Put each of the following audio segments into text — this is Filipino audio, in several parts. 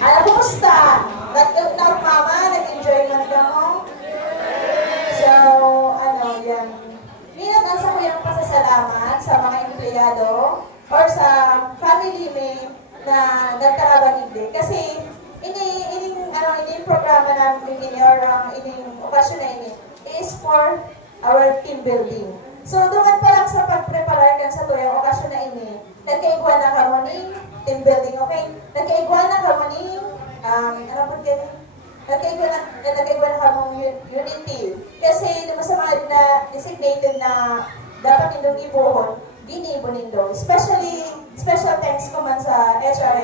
Kumusta? Mama, nag-enjoy man ka mo? So, yan. Minag-asa ko yung pasasalamat sa mga empleyado or sa family na nagkarabang hindi. Kasi, ining programa namin or ining okasyon na ini is for our team building. So, doon pa lang sa pag-prepare kan sa tuyang okasyon na ini, nagkaigwa na ka mo ning team building, okay? Nagkaigwa na ka mo ning, nagkaigwa na ka mong unity. Kasi, naman sa mga na designated na dapat nindong ibuhon, ginibo nindo. Especially, special thanks ko man sa HR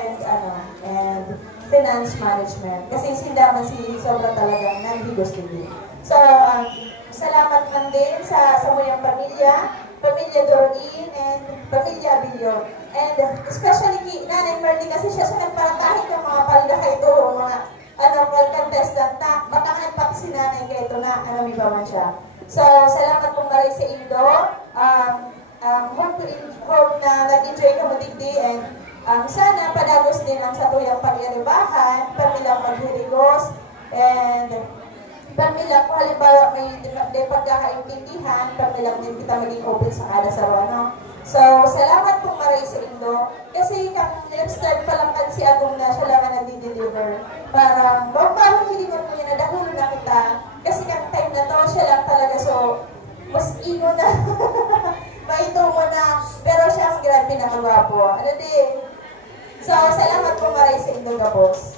and finance management. Kasi sindaman si sobra talaga nandibos din. So, salamat man din sa muyang pamilya Doreen and pamilya Abilio. And especially kay Nanay Merly kasi siya sa nagparatahin ng mga palda ito, mga contestant na baka pati si Nanay kaya ito na, may ba man siya. So, salamat pong maray sa Indo. Hope na nag-enjoy ka mo digdi and sana padagos din ang sa tuyang pagyaribahan, pamilang maghirigos, and pamilang kung halimbawa may pagkakaintindihan, pamilang din kita maging open sa kada sarwa, So, salamat pong maray sa Indo. Kasi nag-start pa lang si Agong na siya lang na nag-deliver. Parang, parang hindi mo niya na dahulo na kita. Kasi kang time na to, siya lang talaga. So, mas ino na. Maito mo na. Pero siya ang grabe na kagwapo. So, salamat po maray sa Indo, Gabos.